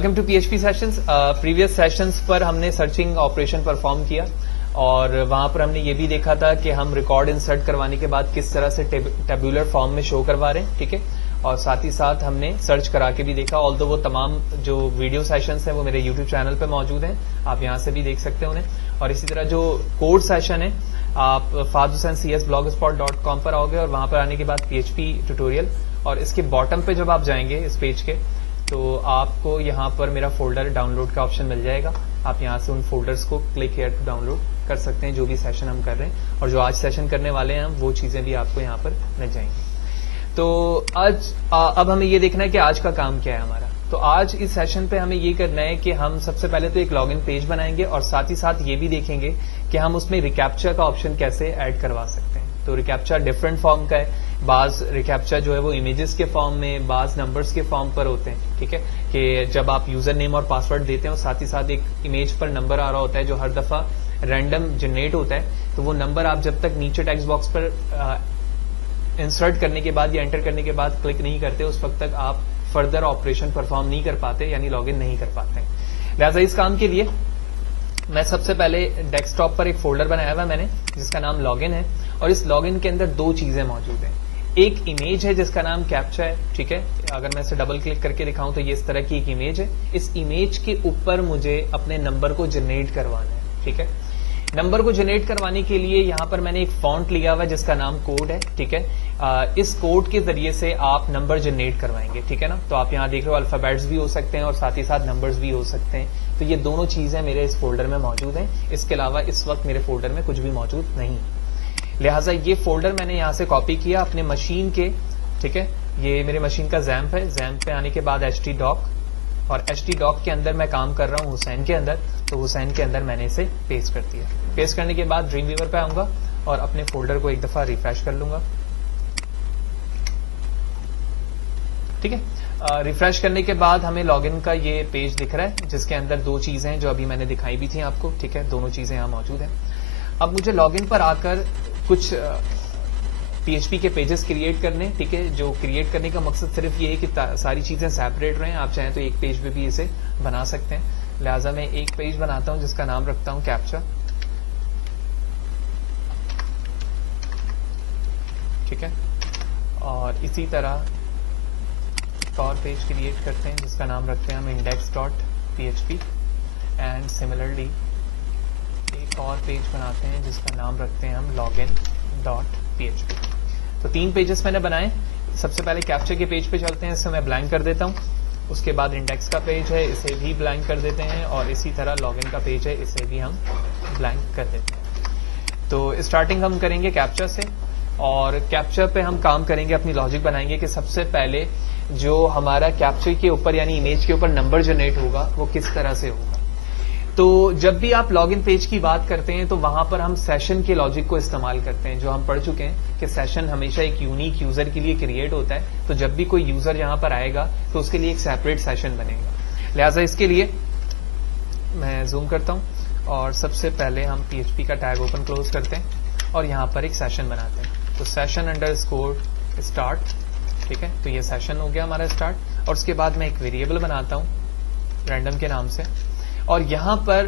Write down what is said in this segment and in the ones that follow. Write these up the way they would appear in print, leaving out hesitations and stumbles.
Welcome to PHP sessions. Previous sessions पर हमने searching operation perform किया और वहां पर हमने ये भी देखा था कि हम रिकॉर्ड इंसर्ट करवाने के बाद किस तरह से टेबुलर फॉर्म में शो करवा रहे हैं, ठीक है। और साथ ही साथ हमने सर्च करा के भी देखा, ऑल्दो वो तमाम जो वीडियो सेशंस हैं वो मेरे यूट्यूब चैनल पे मौजूद हैं, आप यहाँ से भी देख सकते हैं उन्हें। और इसी तरह जो कोड सेशन है आप fahd.cs.blogspot.com पर आओगे और वहां पर आने के बाद पीएचपी ट्यूटोरियल, और इसके बॉटम पे जब आप जाएंगे इस पेज के तो आपको यहाँ पर मेरा फोल्डर डाउनलोड का ऑप्शन मिल जाएगा। आप यहाँ से उन फोल्डर्स को क्लिक हियर टू डाउनलोड कर सकते हैं जो भी सेशन हम कर रहे हैं, और जो आज सेशन करने वाले हैं हम वो चीजें भी आपको यहाँ पर मिल जाएंगी। तो आज अब हमें ये देखना है कि आज का काम क्या है हमारा। तो आज इस सेशन पे हमें ये करना है कि हम सबसे पहले तो एक लॉगिन पेज बनाएंगे और साथ ही साथ ये भी देखेंगे कि हम उसमें रिकैप्चा का ऑप्शन कैसे ऐड करवा सकते हैं। तो रिकैप्चा डिफरेंट फॉर्म का है, बाज रिकैप्चा जो है वो इमेजेस के फॉर्म में, बाज नंबर्स के फॉर्म पर होते हैं, ठीक है। कि जब आप यूजर नेम और पासवर्ड देते हैं और साथ ही साथ एक इमेज पर नंबर आ रहा होता है जो हर दफा रैंडम जनरेट होता है, तो वो नंबर आप जब तक नीचे टेक्स्ट बॉक्स पर इंसर्ट करने के बाद या एंटर करने के बाद क्लिक नहीं करते उस वक्त तक आप फर्दर ऑपरेशन परफॉर्म नहीं कर पाते, यानी लॉगिन नहीं कर पाते। लिहाजा इस काम के लिए मैं सबसे पहले डेस्कटॉप पर एक फोल्डर बनाया हुआ मैंने जिसका नाम लॉगिन है, और इस लॉगिन के अंदर दो चीजें मौजूद हैं। एक इमेज है जिसका नाम कैप्चा है, ठीक है। अगर मैं इसे डबल क्लिक करके दिखाऊं तो ये इस तरह की एक इमेज है। इस इमेज के ऊपर मुझे अपने नंबर को जनरेट करवाना है, ठीक है। नंबर को जनरेट करवाने के लिए यहाँ पर मैंने एक फॉन्ट लिया हुआ है जिसका नाम कोड है, ठीक है। इस कोड के जरिए से आप नंबर जनरेट करवाएंगे, ठीक है ना। तो आप यहाँ देख रहे हो अल्फाबेट्स भी हो सकते हैं और साथ ही साथ नंबर्स भी हो सकते हैं। तो ये दोनों चीजें मेरे इस फोल्डर में मौजूद हैं। इसके अलावा इस वक्त मेरे फोल्डर में कुछ भी मौजूद नहीं है। लिहाजा ये फोल्डर मैंने यहाँ से कॉपी किया अपने मशीन के, ठीक है। ये मेरे मशीन का जैम्प है। जैम्प पे आने के बाद htdoc, और htdoc के अंदर मैं काम कर रहा हूँ हुसैन के अंदर, तो हुसैन के अंदर मैंने इसे पेस्ट कर दिया। पेस्ट करने के बाद ड्रीम वीवर पे आऊंगा और अपने फोल्डर को एक दफा रिफ्रेश कर लूंगा, ठीक है। रिफ्रेश करने के बाद हमें लॉगिन का ये पेज दिख रहा है जिसके अंदर दो चीजें हैं जो अभी मैंने दिखाई भी थी आपको, ठीक है। दोनों चीजें यहाँ मौजूद हैं। अब मुझे लॉगिन पर आकर कुछ पीएचपी के पेजेस क्रिएट करने, ठीक है। जो क्रिएट करने का मकसद सिर्फ ये है कि सारी चीजें सेपरेट रहें। आप चाहें तो एक पेज पे भी इसे बना सकते हैं। लिहाजा मैं एक पेज बनाता हूं जिसका नाम रखता हूं कैप्चा, ठीक है। और इसी तरह एक और पेज क्रिएट करते हैं जिसका नाम रखते हैं हम index.php, एंड सिमिलरली एक और पेज बनाते हैं जिसका नाम रखते हैं हम login.php। तो तीन पेजेस मैंने बनाए। सबसे पहले कैप्चर के पेज पे चलते हैं, इसे मैं ब्लैंक कर देता हूं। उसके बाद इंडेक्स का पेज है, इसे भी ब्लैंक कर देते हैं, और इसी तरह लॉगिन का पेज है, इसे भी हम ब्लैंक कर देते हैं। तो स्टार्टिंग हम करेंगे कैप्चर से, और कैप्चर पे हम काम करेंगे, अपनी लॉजिक बनाएंगे कि सबसे पहले जो हमारा कैप्चर के ऊपर यानी इमेज के ऊपर नंबर जनरेट होगा वो किस तरह से होगा। तो जब भी आप लॉगिन पेज की बात करते हैं तो वहां पर हम सेशन के लॉजिक को इस्तेमाल करते हैं, जो हम पढ़ चुके हैं कि सेशन हमेशा एक यूनिक यूजर के लिए क्रिएट होता है। तो जब भी कोई यूजर यहां पर आएगा तो उसके लिए एक सेपरेट सेशन बनेगा। लिहाजा इसके लिए मैं जूम करता हूं और सबसे पहले हम पीएचपी का टैग ओपन क्लोज करते हैं और यहां पर एक सेशन बनाते हैं। तो सेशन अंडरस्कोर स्टार्ट, ठीक है। तो ये सेशन हो गया हमारा स्टार्ट, और उसके बाद मैं एक वेरिएबल बनाता हूं रैंडम के नाम से, और यहां पर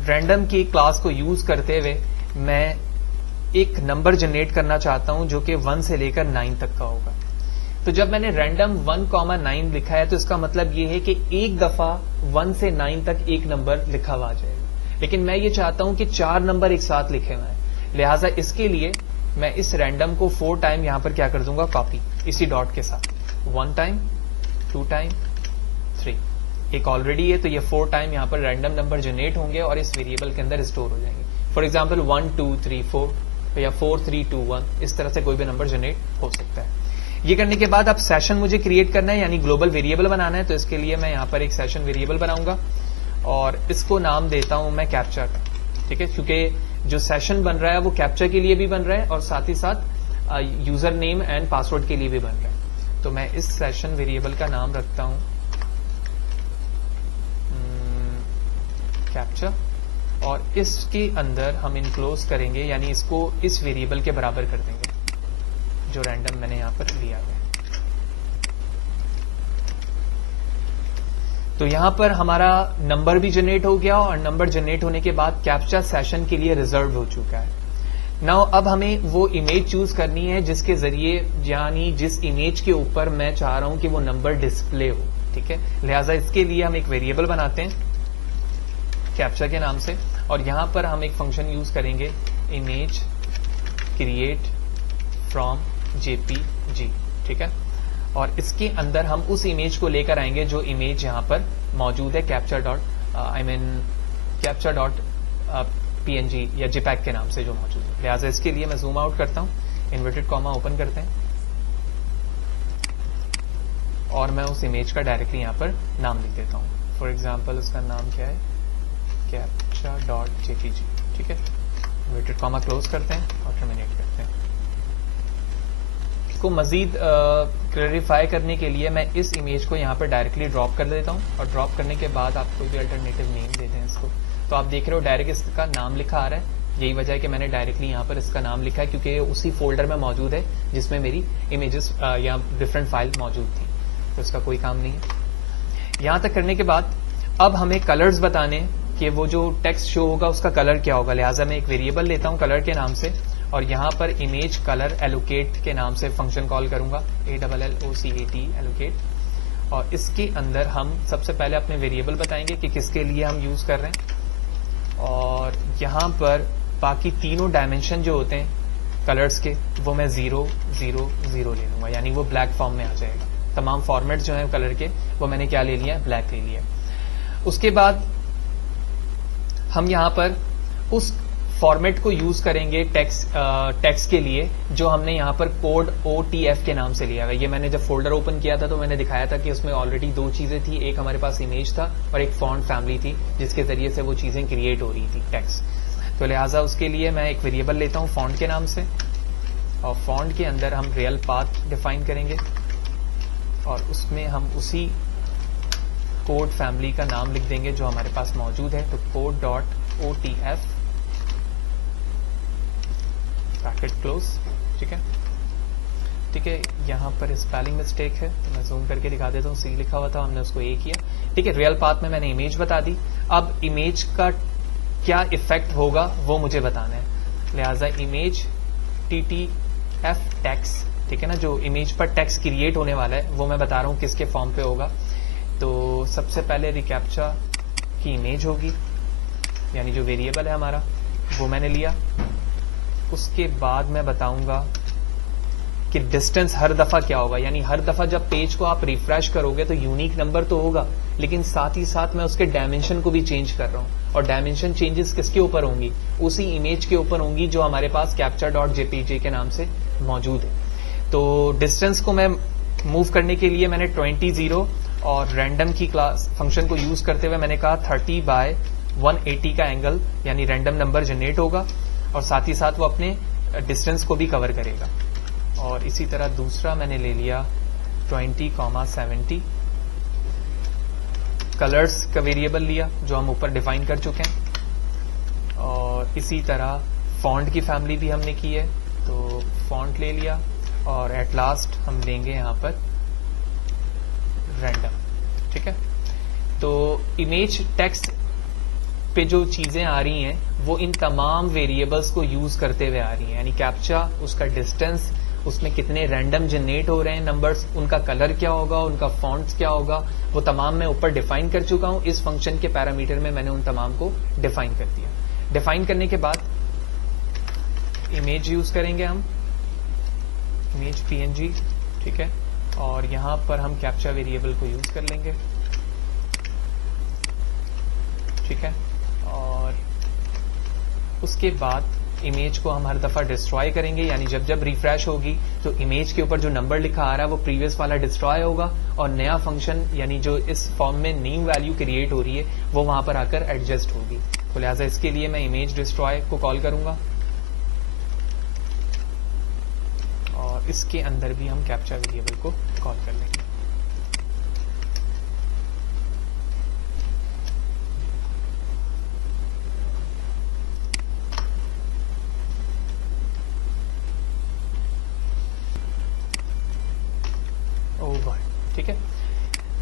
रैंडम की क्लास को यूज करते हुए मैं एक नंबर जनरेट करना चाहता हूं जो कि 1 से लेकर 9 तक का होगा। तो जब मैंने रैंडम 1,9 लिखा है तो इसका मतलब ये है कि एक दफा 1 से 9 तक एक नंबर लिखा हुआ आ जाएगा, लेकिन मैं ये चाहता हूं कि 4 नंबर एक साथ लिखे हुए हैं। लिहाजा इसके लिए मैं इस रैंडम को 4 टाइम यहां पर क्या कर दूंगा, कॉपी, इसी डॉट के साथ। 1 टाइम, 2 टाइम, 3, एक ऑलरेडी है तो ये 4 टाइम यहाँ पर रैंडम नंबर जनरेट होंगे और इस वेरिएबल के अंदर स्टोर हो जाएंगे। फॉर एग्जांपल 1 2 3 4 या 4 3 2 1, इस तरह से कोई भी नंबर जनरेट हो सकता है। ये करने के बाद अब सेशन मुझे क्रिएट करना है, यानी ग्लोबल वेरिएबल बनाना है। तो इसके लिए मैं यहाँ पर एक सेशन वेरिएबल बनाऊंगा और इसको नाम देता हूं मैं कैप्चा का, ठीक है। क्योंकि जो सेशन बन रहा है वो कैप्चा के लिए भी बन रहा है और साथ ही साथ यूजर नेम एंड पासवर्ड के लिए भी बन रहा है। तो मैं इस सेशन वेरिएबल का नाम रखता हूं कैप्चा, और इसके अंदर हम इनक्लोज करेंगे, यानी इसको इस वेरिएबल के बराबर कर देंगे जो रैंडम मैंने यहां पर लिया है। तो यहां पर हमारा नंबर भी जनरेट हो गया और नंबर जनरेट होने के बाद कैप्चा सेशन के लिए रिजर्व हो चुका है। नाउ अब हमें वो इमेज चूज करनी है जिसके जरिए, यानी जिस इमेज के ऊपर मैं चाह रहा हूं कि वो नंबर डिस्प्ले हो। ठीक है, लिहाजा इसके लिए हम एक वेरिएबल बनाते हैं कैप्चा के नाम से, और यहां पर हम एक फंक्शन यूज करेंगे इमेज क्रिएट फ्रॉम जेपीजी। ठीक है, और इसके अंदर हम उस इमेज को लेकर आएंगे जो इमेज यहां पर मौजूद है कैप्चा डॉट पीएनजी या जेपैक के नाम से जो मौजूद है। लिहाजा इसके लिए मैं जूम आउट करता हूं, इन्वर्टेड कॉमा ओपन करते हैं और मैं उस इमेज का डायरेक्टली यहां पर नाम लिख देता हूं। फॉर एग्जाम्पल उसका नाम क्या है, कैप्चा डॉट जेपीजी। ठीक है, इन्वर्टेड कॉमा क्लोज करते हैं और टर्मिनेट करते हैं। इसको मजीद क्लैरिफाई करने के लिए मैं इस इमेज को यहां पर डायरेक्टली ड्रॉप कर देता हूं, और ड्रॉप करने के बाद आप कोई भी अल्टरनेटिव नेम देते हैं इसको। तो आप देख रहे हो डायरेक्ट इसका नाम लिखा आ रहा है। यही वजह है कि मैंने डायरेक्टली यहां पर इसका नाम लिखा है, क्योंकि ये उसी फोल्डर में मौजूद है जिसमें मेरी इमेजेस या डिफरेंट फाइल मौजूद थी, तो इसका कोई काम नहीं है। यहां तक करने के बाद अब हमें कलर्स बताने कि वो जो टेक्स्ट शो होगा उसका कलर क्या होगा। लिहाजा मैं एक वेरिएबल लेता हूं कलर के नाम से, और यहां पर इमेज कलर एलोकेट के नाम से फंक्शन कॉल करूंगा, ALLOCAT एलोकेट। और इसके अंदर हम सबसे पहले अपने वेरिएबल बताएंगे कि किसके लिए हम यूज कर रहे हैं, और यहां पर बाकी तीनों डायमेंशन जो होते हैं कलर्स के वो मैं 0 0 0 ले लूंगा, यानी वो ब्लैक फॉर्म में आ जाएगा। तमाम फॉर्मेट जो है कलर के वो मैंने क्या ले लिया है, ब्लैक ले लिया। उसके बाद हम यहां पर उस फॉर्मेट को यूज करेंगे टेक्स्ट के लिए जो हमने यहां पर कोड OTF के नाम से लिया है। ये मैंने जब फोल्डर ओपन किया था तो मैंने दिखाया था कि उसमें ऑलरेडी दो चीजें थी, एक हमारे पास इमेज था और एक फॉन्ट फैमिली थी जिसके जरिए से वो चीजें क्रिएट हो रही थी टेक्स्ट। तो लिहाजा उसके लिए मैं एक वेरिएबल लेता हूं फॉन्ट के नाम से, और फॉन्ट के अंदर हम रियल पाथ डिफाइन करेंगे और उसमें हम उसी कोड फैमिली का नाम लिख देंगे जो हमारे पास मौजूद है। तो code dot OTF bracket close. ठीक है, ठीक है, यहां पर स्पेलिंग मिस्टेक है तो मैं जूम करके दिखा देता हूं। C लिखा हुआ था, हमने उसको A किया। ठीक है, रियल पाथ में मैंने इमेज बता दी। अब इमेज का क्या इफेक्ट होगा वो मुझे बताना है। लिहाजा इमेज TTF टेक्स्ट, ठीक है ना, जो इमेज पर टेक्स्ट क्रिएट होने वाला है वो मैं बता रहा हूं किसके फॉर्म पे होगा। तो सबसे पहले रिकैप्चा की इमेज होगी, यानी जो वेरिएबल है हमारा वो मैंने लिया। उसके बाद मैं बताऊंगा कि डिस्टेंस हर दफा क्या होगा, यानी हर दफा जब पेज को आप रिफ्रेश करोगे तो यूनिक नंबर तो होगा, लेकिन साथ ही साथ मैं उसके डायमेंशन को भी चेंज कर रहा हूं। और डायमेंशन चेंजेस किसके ऊपर होंगी, उसी इमेज के ऊपर होंगी जो हमारे पास captcha.jpg के नाम से मौजूद है। तो डिस्टेंस को मैं मूव करने के लिए मैंने 20 0 और रैंडम की क्लास फंक्शन को यूज करते हुए मैंने कहा 30/180 का एंगल, यानी रैंडम नंबर जनरेट होगा और साथ ही साथ वो अपने डिस्टेंस को भी कवर करेगा। और इसी तरह दूसरा मैंने ले लिया 20,70 कलर्स का वेरिएबल लिया जो हम ऊपर डिफाइन कर चुके हैं। और इसी तरह फॉन्ट की फैमिली भी हमने की है, तो फॉन्ट ले लिया और एट लास्ट हम लेंगे यहां पर रैंडम। ठीक है, तो इमेज टेक्स्ट पे जो चीजें आ रही हैं वो इन तमाम वेरिएबल्स को यूज करते हुए आ रही हैं, यानी कैप्चा, उसका डिस्टेंस, उसमें कितने रैंडम जनरेट हो रहे हैं नंबर्स, उनका कलर क्या होगा, उनका फॉन्ट्स क्या होगा, वो तमाम मैं ऊपर डिफाइन कर चुका हूं। इस फंक्शन के पैरामीटर में मैंने उन तमाम को डिफाइन कर दिया। डिफाइन करने के बाद इमेज यूज करेंगे हम, इमेज PNG। ठीक है, और यहां पर हम कैप्चा वेरिएबल को यूज कर लेंगे। ठीक है, और उसके बाद इमेज को हम हर दफा डिस्ट्रॉय करेंगे, यानी जब जब रिफ्रेश होगी तो इमेज के ऊपर जो नंबर लिखा आ रहा है वो प्रीवियस वाला डिस्ट्रॉय होगा और नया फंक्शन, यानी जो इस फॉर्म में न्यू वैल्यू क्रिएट हो रही है वो वहां पर आकर एडजस्ट होगी। तो लिहाजा इसके लिए मैं इमेज डिस्ट्रॉय को कॉल करूंगा और इसके अंदर भी हम कैप्चा वेरिएबल को कॉल कर लेंगे। ठीक है,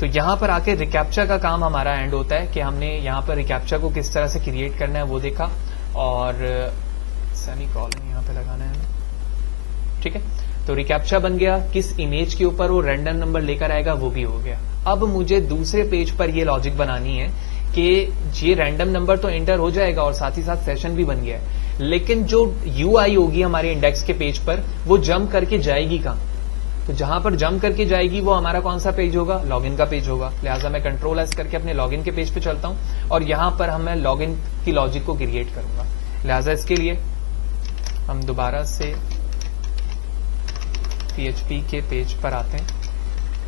तो यहां पर आके रिकैप्चा का काम हमारा एंड होता है कि हमने यहां पर रिकैप्चा को किस तरह से क्रिएट करना है वो देखा, और सेमीकोलन यहां पे लगाना है हमें, ठीक है। तो रिकैप्चा बन गया, किस इमेज के ऊपर वो रैंडम नंबर लेकर आएगा वो भी हो गया। अब मुझे दूसरे पेज पर ये लॉजिक बनानी है कि ये रैंडम नंबर तो एंटर हो जाएगा और साथ ही साथ सेशन भी बन गया है, लेकिन जो यूआई होगी हमारे इंडेक्स के पेज पर वो जंप करके जाएगी कहां? तो जहां पर जंप करके जाएगी वो हमारा कौन सा पेज होगा? लॉगिन का पेज होगा। लिहाजा मैं कंट्रोल एस करके अपने लॉगिन के पेज पे चलता हूं और यहां पर मैं लॉगिन की लॉजिक को क्रिएट करूंगा। लिहाजा इसके लिए हम दोबारा से PHP के पेज पर आते हैं,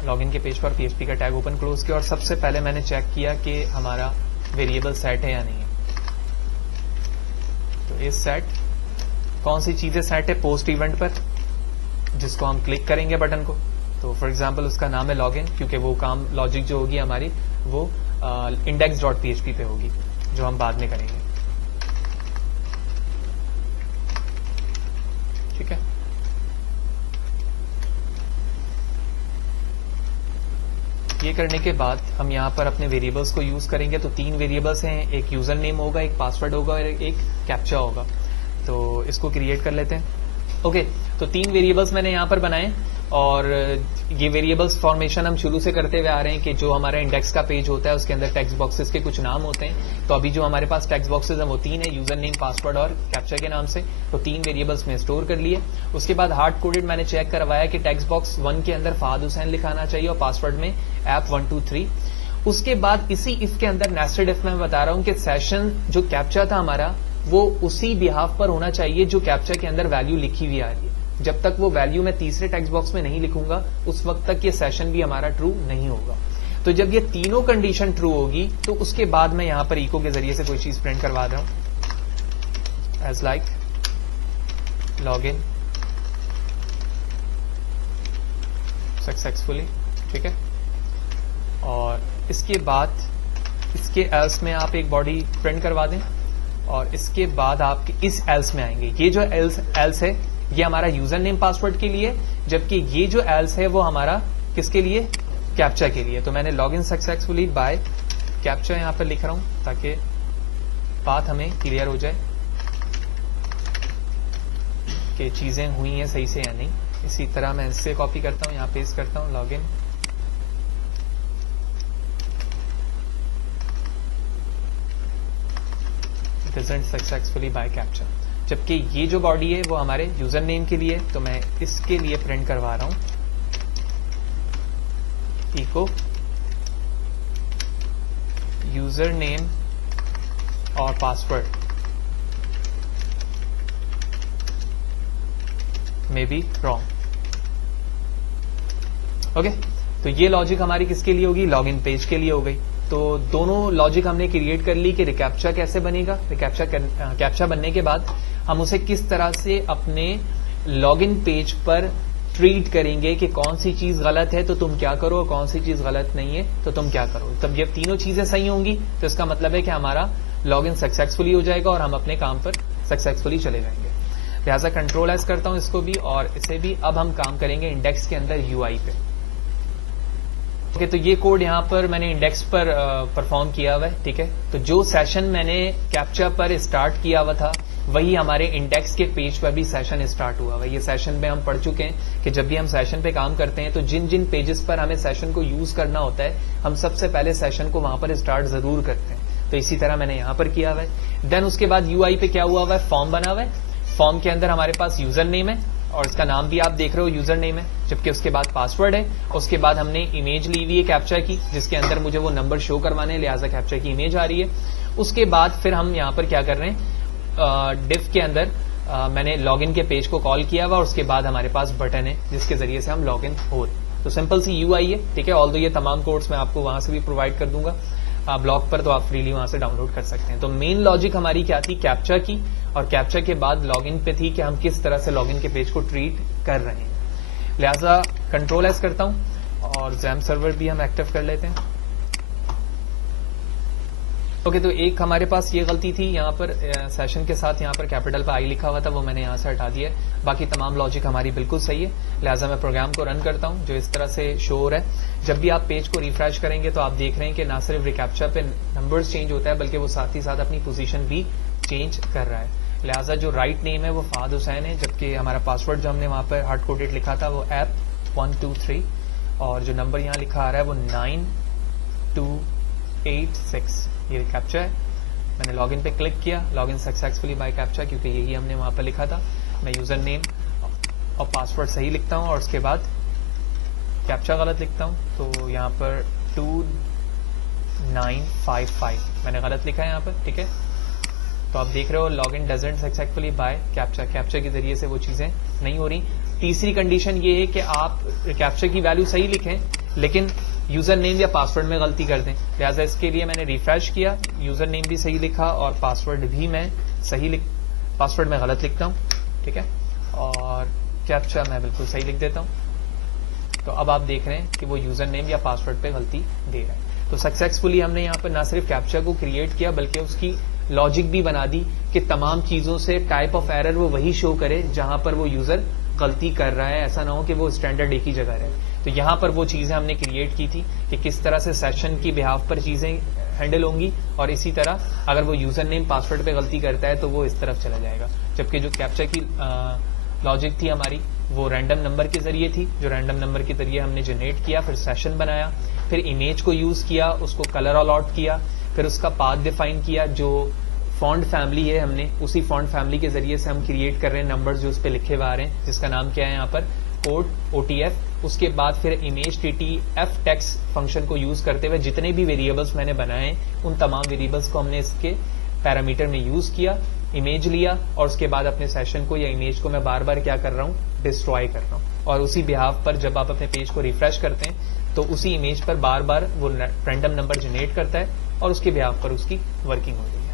लॉगिन के पेज पर PHP का टैग ओपन क्लोज किया और सबसे पहले मैंने चेक किया कि हमारा वेरिएबल सेट है या नहीं है। तो इस सेट कौन सी चीजें सेट है? पोस्ट इवेंट पर, जिसको हम क्लिक करेंगे बटन को, तो फॉर एग्जांपल उसका नाम है लॉगिन, क्योंकि वो काम लॉजिक जो होगी हमारी वो index.php पे होगी, जो हम बाद में करेंगे, ठीक है। ये करने के बाद हम यहां पर अपने वेरिएबल्स को यूज करेंगे। तो 3 वेरिएबल्स हैं, एक यूजर नेम होगा, एक पासवर्ड होगा और एक कैप्चा होगा। तो इसको क्रिएट कर लेते हैं। ओके, तो 3 वेरिएबल्स मैंने यहां पर बनाए और ये वेरिएबल्स फॉर्मेशन हम शुरू से करते हुए आ रहे हैं कि जो हमारा इंडेक्स का पेज होता है उसके अंदर टेक्स्ट बॉक्सेस के कुछ नाम होते हैं। तो अभी जो हमारे पास टेक्स्ट बॉक्सेस हैं वो 3 है, यूजर नेम, पासवर्ड और कैप्चा के नाम से। तो 3 वेरिएबल्स में स्टोर कर लिए। उसके बाद हार्ड कोडेड मैंने चेक करवाया कि टेक्स्ट बॉक्स 1 के अंदर फहद हुसैन लिखाना चाहिए और पासवर्ड में app123। उसके बाद इसी इफ के अंदर नेस्टेड इफ में बता रहा हूं कि सेशन जो कैप्चा था हमारा वो उसी बिहाफ पर होना चाहिए जो कैप्चा के अंदर वैल्यू लिखी हुई आ रही है। जब तक वो वैल्यू मैं तीसरे टेक्स्ट बॉक्स में नहीं लिखूंगा उस वक्त तक ये सेशन भी हमारा ट्रू नहीं होगा। तो जब ये तीनों कंडीशन ट्रू होगी तो उसके बाद मैं यहां पर इको के जरिए से कोई चीज प्रिंट करवा रहा हूं, एज लाइक लॉगिन सक्सेसफुली, ठीक है। और इसके बाद इसके एल्स में आप एक बॉडी प्रिंट करवा दें और इसके बाद आप इस एल्स में आएंगे। ये जो एल्स है ये हमारा यूजर नेम पासवर्ड के लिए, जबकि ये जो एल्स है वो हमारा किसके लिए? कैप्चा के लिए। तो मैंने लॉगिन सक्सेसफुली बाय कैप्चा यहां पर लिख रहा हूं ताकि बात हमें क्लियर हो जाए कि चीजें हुई हैं सही से या नहीं। इसी तरह मैं इससे कॉपी करता हूं, यहां पेस्ट करता हूं login present successfully by captcha. जबकि ये जो बॉडी है वो हमारे यूजर नेम के लिए, तो मैं इसके लिए प्रिंट करवा रहा हूं इको यूजर नेम और password may be wrong. Okay, तो ये लॉजिक हमारी किसके लिए होगी? लॉगिन पेज के लिए हो गई। तो दोनों लॉजिक हमने क्रिएट कर ली कि रिकैप्चा कैसे बनेगा। कैप्चा बनने के बाद हम उसे किस तरह से अपने लॉगिन पेज पर ट्रीट करेंगे कि कौन सी चीज गलत है तो तुम क्या करो और कौन सी चीज गलत नहीं है तो तुम क्या करो। तब जब तीनों चीजें सही होंगी तो इसका मतलब है कि हमारा लॉगिन सक्सेसफुली हो जाएगा और हम अपने काम पर सक्सेसफुली चले जाएंगे। लिहाजा कंट्रोल एस करता हूं इसको भी और इसे भी। अब हम काम करेंगे इंडेक्स के अंदर यूआई पे। ओके, तो ये कोड यहां पर मैंने इंडेक्स पर परफॉर्म किया हुआ है, ठीक है। तो जो सेशन मैंने कैप्चा पर स्टार्ट किया हुआ था वही हमारे इंडेक्स के पेज पर भी सेशन स्टार्ट हुआ हुआ है। ये सेशन में हम पढ़ चुके हैं कि जब भी हम सेशन पे काम करते हैं तो जिन जिन पेजेस पर हमें सेशन को यूज करना होता है हम सबसे पहले सेशन को वहां पर स्टार्ट जरूर करते हैं। तो इसी तरह मैंने यहां पर किया हुआ है। देन उसके बाद यूआई पे क्या हुआ हुआ है? फॉर्म बना हुआ है। फॉर्म के अंदर हमारे पास यूजर नेम है और इसका नाम भी आप देख रहे हो यूजर नेम है, जबकि उसके बाद पासवर्ड है। उसके बाद हमने इमेज ली हुई है कैप्चा की जिसके अंदर मुझे वो नंबर शो करवाने, लिहाजा कैप्चा की इमेज आ रही है। उसके बाद फिर हम यहाँ पर क्या कर रहे हैं? डिफ के अंदर मैंने लॉगिन के पेज को कॉल किया हुआ और उसके बाद हमारे पास बटन है जिसके जरिए से हम लॉगिन हो रहे। तो सिंपल सी यूआई है, ठीक है। ऑल्दो ये तमाम कोड्स मैं आपको वहां से भी प्रोवाइड कर दूंगा ब्लॉग पर, तो आप फ्रीली वहां से डाउनलोड कर सकते हैं। तो मेन लॉजिक हमारी क्या थी? कैप्चा की, और कैप्चा के बाद लॉगिन पे थी कि हम किस तरह से लॉगिन के पेज को ट्रीट कर रहे हैं। लिहाजा कंट्रोल एस करता हूं और जैम सर्वर भी हम एक्टिव कर लेते हैं। ओके, तो एक हमारे पास ये गलती थी यहाँ पर सेशन के साथ, यहाँ पर कैपिटल पर आई लिखा हुआ था, वो मैंने यहाँ से हटा दिया है। बाकी तमाम लॉजिक हमारी बिल्कुल सही है, लिहाजा मैं प्रोग्राम को रन करता हूँ जो इस तरह से शो हो रहा है। जब भी आप पेज को रिफ्रेश करेंगे तो आप देख रहे हैं कि ना सिर्फ रिकैप्चा पे नंबर्स चेंज होता है बल्कि वो साथ ही साथ अपनी पोजीशन भी चेंज कर रहा है। लिहाजा जो राइट नेम है वो फहद हुसैन है, जबकि हमारा पासवर्ड जो हमने वहां पर हार्ड कोडेड लिखा था वो ऐप 123, और जो नंबर यहाँ लिखा आ रहा है वो 9286, ये कैप्चा है। मैंने लॉगिन पे क्लिक किया, लॉगिन सक्सेसफुली बाय कैप्चा, क्योंकि यही हमने वहां पर लिखा था। मैं यूजर नेम और पासवर्ड सही लिखता हूं और उसके बाद कैप्चा गलत लिखता हूं, तो यहाँ पर 2955 मैंने गलत लिखा है यहाँ पर, ठीक है। तो आप देख रहे हो login doesn't successfully by captcha, captcha के जरिए से वो चीजें नहीं हो रही। तीसरी कंडीशन ये है कि आप कैप्चा की वैल्यू सही लिखें लेकिन यूजर नेम या पासवर्ड में गलती कर दें। लिहाजा इसके लिए मैंने रिफ्रेश किया, यूजर नेम भी सही लिखा और पासवर्ड भी मैं सही पासवर्ड में गलत लिखता हूं, ठीक है, और कैप्चा मैं बिल्कुल सही लिख देता हूं। तो अब आप देख रहे हैं कि वो यूजर नेम या पासवर्ड पे गलती दे रहा है। तो सक्सेसफुली हमने यहाँ पर ना सिर्फ कैप्चा को क्रिएट किया बल्कि उसकी लॉजिक भी बना दी कि तमाम चीजों से टाइप ऑफ एरर वो वही शो करे जहां पर वो यूजर गलती कर रहा है, ऐसा ना हो कि वो स्टैंडर्ड एक ही जगह रहे। तो यहां पर वो चीजें हमने क्रिएट की थी कि किस तरह से सेशन की बिहाफ पर चीजें हैंडल होंगी, और इसी तरह अगर वो यूजर नेम पासवर्ड पे गलती करता है तो वो इस तरफ चला जाएगा। जबकि जो कैप्चा की लॉजिक थी हमारी वो रैंडम नंबर के जरिए थी, जो रैंडम नंबर के जरिए हमने जनरेट किया, फिर सेशन बनाया, फिर इमेज को यूज किया, उसको कलर अलॉट किया, फिर उसका पाथ डिफाइन किया, जो फॉन्ट फैमिली है हमने उसी फॉन्ट फैमिली के जरिए से हम क्रिएट कर रहे हैं नंबर्स जो उस पर लिखे हुए आ रहे हैं, जिसका नाम क्या है यहाँ पर कोड OTF। उसके बाद फिर इमेज TTF टेक्स्ट फंक्शन को यूज करते हुए जितने भी वेरिएबल्स मैंने बनाए उन तमाम वेरिएबल्स को हमने इसके पैरामीटर में यूज किया, इमेज लिया, और उसके बाद अपने सेशन को या इमेज को मैं बार बार क्या कर रहा हूँ, डिस्ट्रॉय कर रहा हूँ। और उसी बिहाफ पर जब आप अपने पेज को रिफ्रेश करते हैं तो उसी इमेज पर बार बार वो रैंडम नंबर जनरेट करता है और उसके बिहाफ पर उसकी वर्किंग हो रही है।